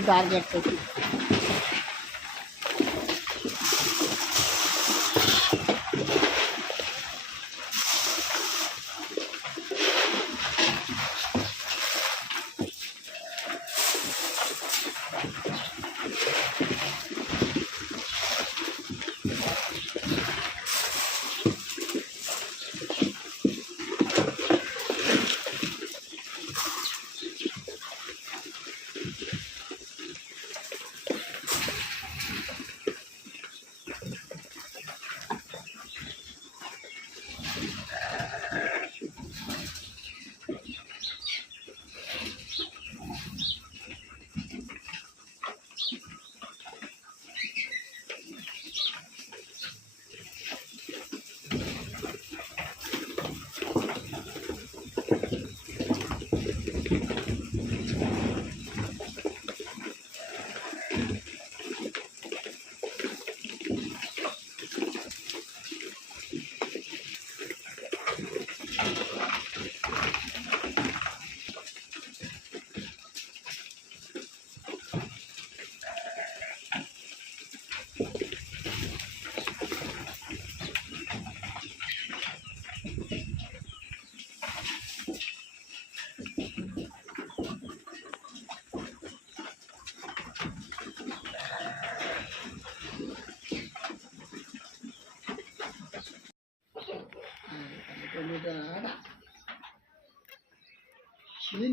ಎಷ್ಟು ಟಾರ್ಗೆಟ್ ಐತಿ.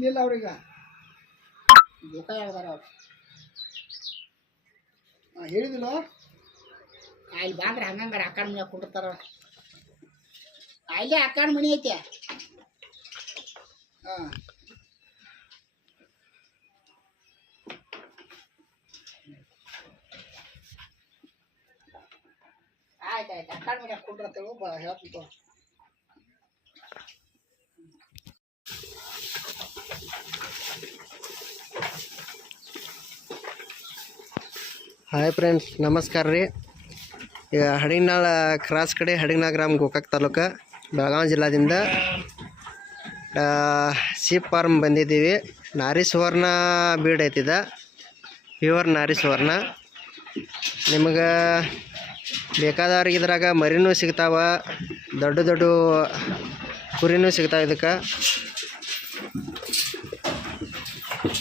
ಇಲ್ಲ ಅವ್ರೀಗ ಬೇಕಾಗ್ದಾರ ಅವ್ರು ಹೇಳಿದಿಲ್ಲ ಅಲ್ಲಿ ಬಂದ್ರೆ ಹಂಗಂಗಾರ ಅಕ್ಕನ ಮನೆ ಕೊಟ್ಟಿರ್ತಾರ. ಅಲ್ಲೇ ಅಕ್ಕನ ಮನೆ ಐತೆ. ಹಾಂ ಆಯ್ತು ಆಯ್ತು ಅಕ್ಕನ ಮನೆ ಕೊಟ್ಟಿರ್ತೇವೆ ಹೇಳ್ತಿತ್ತು. ಹಾಯ್ ಫ್ರೆಂಡ್ಸ್, ನಮಸ್ಕಾರ ರೀ. ಈಗ ಹಡಿಗನಾಳ ಕ್ರಾಸ್ ಕಡೆ ಹಡಿಗನಾಳ ಗ್ರಾಮ, ಗೋಕಾಕ್ ತಾಲೂಕು, ಬೆಳಗಾವಿ ಜಿಲ್ಲಾದಿಂದ ಶೀಪ್ ಫಾರ್ಮ್ ಬಂದಿದ್ದೀವಿ. ನಾರಿ ಸುವರ್ಣ ಬೀಡ್ ಐತಿದ, ಪ್ಯೂರ್ ನಾರಿ ಸುವರ್ಣ. ನಿಮಗೆ ಬೇಕಾದವ್ರಿಗೆ ಇದ್ರಾಗ ಮರಿನೂ ಸಿಗ್ತಾವ, ದೊಡ್ಡ ದೊಡ್ಡ ಕುರಿನೂ ಸಿಗ್ತಾವೆ. ಇದಕ್ಕೆ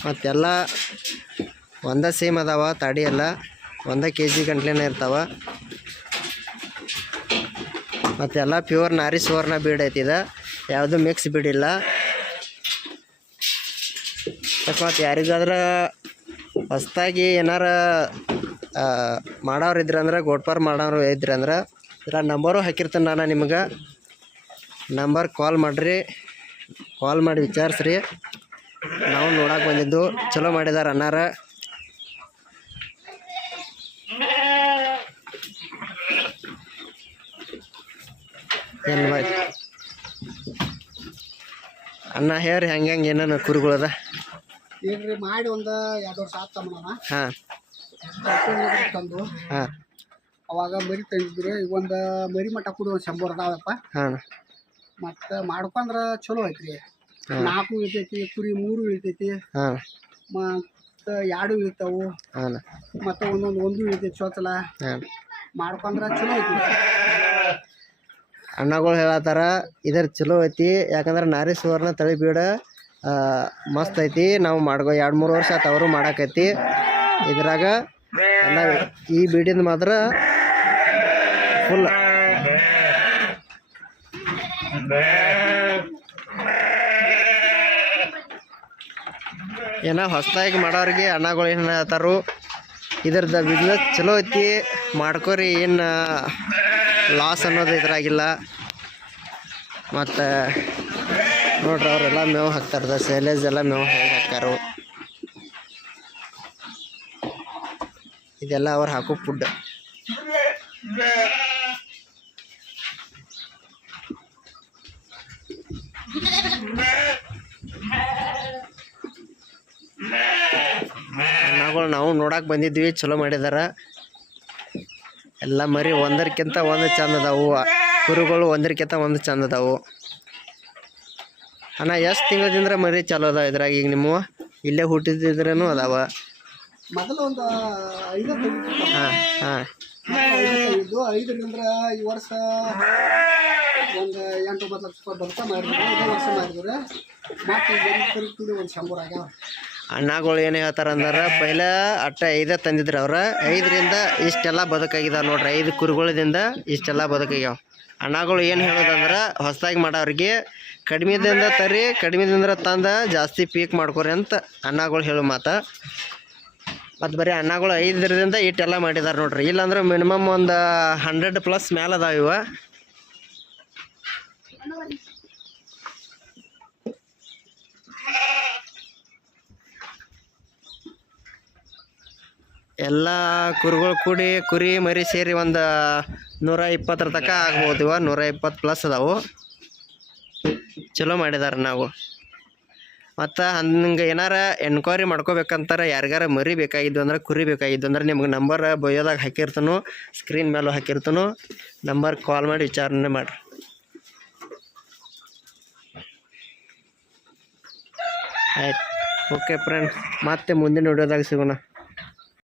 ಮತ್ತೆಲ್ಲ ಒಂದೇ ಸೇಮ್ ಅದಾವ. ತಾಡಿ ಎಲ್ಲ 1 kg ಗಂಟ್ಲೆನೇ ಇರ್ತಾವ. ಮತ್ತೆಲ್ಲ ಪ್ಯೂರ್ ನಾರಿ ಸುವರ್ಣ ಬೀಡ್ ಐತಿದ, ಯಾವುದು ಮಿಕ್ಸ್ ಬೀಡಿಲ್ಲ. ಅಕಸ್ಮಾತ್ ಯಾರಿಗಾದ್ರೆ ಹೊಸ್ದಾಗಿ ಏನಾರ ಮಾಡೋರು ಇದ್ರಂದ್ರೆ, ಗೋಟ್ಪಾರ್ ಮಾಡೋರು ಇದ್ರಂದ್ರೆ ಇದರ ನಂಬರು ಹಾಕಿರ್ತೀನಿ ನಾನು ನಿಮ್ಗೆ. ನಂಬರ್ ಕಾಲ್ ಮಾಡಿರಿ, ಕಾಲ್ ಮಾಡಿ ವಿಚಾರಿಸ್ರಿ. ನಾವು ನೋಡಕ್ಕೆ ಬಂದಿದ್ದು ಚಲೋ ಮಾಡಿದಾರೆ ಅನ್ನಾರ. ಏನು ಅನ್ನ ಹೇಳ್ರಿ, ಹೆಂಗೆ ಏನೇನು ಕುರಿಗಳದ ಏನ್ರಿ ಮಾಡಿ ಒಂದು 2 ವರ್ಷ ಆತಮ್ಮನ. ಹಾಂ ತಂದು ಹಾಂ ಅವಾಗ ಮರಿ ತಂದಿದ್ರು. ಈಗ ಒಂದು ಮರಿ ಮಟ್ಟ ಕೂಡ ಒಂದು 100 ಅದಾವಪ್ಪ. ಹಾಂ ಮತ್ತು ಮಾಡ್ಕೊಂಡ್ರೆ ಚಲೋ ಐತ್ರಿ. 4 ಇರ್ತೈತಿ ಕುರಿ, 3 ಇರ್ತೈತಿ, ಹಾಂ ಮತ್ತು 2 ಇರ್ತಾವು, ಹಾಂ ಮತ್ತು ಒಂದು ಇರ್ತೈತಿ. ಚೋಚಲ ಹಾಂ ಮಾಡ್ಕೊಂಡ್ರೆ ಚಲೋ ಐತಿ. ಅಣ್ಣಗಳು ಹೇಳತ್ತಾರ ಇದ್ರ ಚಲೋ ಐತಿ, ಯಾಕಂದ್ರೆ ನಾರಿ ಸುವರ್ಣ ತಳಿ ಬೀಡ ಮಸ್ತ್ ಐತಿ. ನಾವು 2-3 ವರ್ಷ ಆಯ್ತು ಅವರು ಮಾಡಾಕೈತಿ. ಇದ್ರಾಗ ಎಲ್ಲ ಈ ಬೀಡಿಂದ ಮಾತ್ರ ಫುಲ್ ಏನೋ ಹೊಸದಾಗಿ ಮಾಡೋರಿಗೆ ಅಣ್ಣಗಳು ಏನು ಹೇಳ್ತಾರೋ, ಇದ್ರದ್ದು ಬಿಸ್ನೆಸ್ ಚಲೋ ಐತಿ, ಮಾಡ್ಕೋರಿ, ಏನು ಲಾಸ್ ಅನ್ನೋದು ಇದ್ರಾಗಿಲ್ಲ. ಮತ್ತು ನೋಡ್ರಿ ಅವರೆಲ್ಲ ಮೇವು ಹಾಕ್ತಾರದ, ಸೈಲೇಜ್ ಎಲ್ಲ ಮೇವು ಹಾಕ್ತಾರೋ. ಇದೆಲ್ಲ ಅವ್ರು ಹಾಕೋ ಫುಡ್. ನಾವು ನೋಡಕ್ಕೆ ಬಂದಿದ್ವಿ, ಚಲೋ ಮಾಡಿದಾರ. ಎಲ್ಲ ಮರಿ ಒಂದಕ್ಕಿಂತ ಒಂದು ಚಂದ ಅದಾವು, ಕುರುಗಳು ಒಂದಕ್ಕಿಂತ ಒಂದು ಚಂದ ಅದಾವು. ಅಣ್ಣ ಎಷ್ಟು ತಿಂಗಳದಿಂದ ಮರಿ ಚಾಲೋ ಅದಾವ ಇದ್ರಾಗ? ಈಗ ನಿಮ್ಮ ಇಲ್ಲೇ ಹುಟ್ಟಿದ್ರೇನು ಅದಾವ? ಮೊದಲು ಒಂದು 5 ತಂದಿತ್ತು. ಹಾಂ ಹಾಂ 5ರಿಂದ ಈ ವರ್ಷ ಒಂದು 8-9 ಲಕ್ಷ ರೂಪಾಯಿ ಬರ್ತಾ ಮಾಡಿದ್ರು. ಇದೇ ವರ್ಷ ಮಾಡಿದ್ರೆ ಮತ್ತೆ ಕೂಡಿ ಒಂದು 100 ಆಗ್ಯಾವ. ಅಣ್ಣಗಳು ಏನು ಹೇಳ್ತಾರೆ ಅಂದ್ರೆ ಪೈಲ ಅಟ್ಟ 5 ತಂದಿದ್ರು ಅವ್ರು. 5ರಿಂದ ಇಷ್ಟೆಲ್ಲ ಬದುಕಾಗಿದಾವೆ ನೋಡ್ರಿ. 5 ಕುರಿಗಳಿಂದ ಇಷ್ಟೆಲ್ಲ ಬದುಕಾಗ್ಯಾವ. ಅಣ್ಣಗಳು ಏನು ಹೇಳೋದಂದ್ರೆ ಹೊಸದಾಗಿ ಮಾಡೋರಿಗೆ ಕಡಿಮೆದಿಂದ ತರಿ, ಕಡಿಮೆದಿಂದ ತಂದು ಜಾಸ್ತಿ ಪೀಕ್ ಮಾಡ್ಕೊರಿ ಅಂತ ಅಣ್ಣಗಳು ಹೇಳೋ ಮಾತು. ಮತ್ತು ಬರೀ ಅಣ್ಣಗಳು 5ರಿಂದ ಇಷ್ಟೆಲ್ಲ ಮಾಡಿದಾರೆ ನೋಡ್ರಿ. ಇಲ್ಲಾಂದ್ರೆ ಮಿನಿಮಮ್ ಒಂದು 100+ ಮೇಲೆ ಅದಾವ ಇವ. ಎಲ್ಲ ಕುರಿಗಳು ಕೂಡಿ ಕುರಿ ಮರಿ ಸೇರಿ ಒಂದು 120 ತನಕ ಆಗ್ಬೋದು. ಇವ 120+ ಅದಾವು. ಚಲೋ ಮಾಡಿದಾರೆ ನಾವು. ಮತ್ತು ಹಂಗೆ ಏನಾರ ಎನ್ಕ್ವೈರಿ ಮಾಡ್ಕೋಬೇಕಂತಾರೆ, ಯಾರಿಗಾರ ಮರಿ ಬೇಕಾಗಿದ್ದು ಅಂದ್ರೆ ಕುರಿ ಬೇಕಾಗಿದ್ದು ಅಂದ್ರೆ ನಿಮ್ಗೆ ನಂಬರ್ ಬಯೋದಾಗ ಹಾಕಿರ್ತಾನು, ಸ್ಕ್ರೀನ್ ಮೇಲೂ ಹಾಕಿರ್ತಾನು. ನಂಬರ್ ಕಾಲ್ ಮಾಡಿ ವಿಚಾರಣೆ ಮಾಡಿರಿ. ಆಯ್ತು, ಓಕೆ ಫ್ರೆಂಡ್ಸ್, ಮತ್ತೆ ಮುಂದಿನ ವಿಡಿಯೋದಾಗ ಸಿಗೋಣ.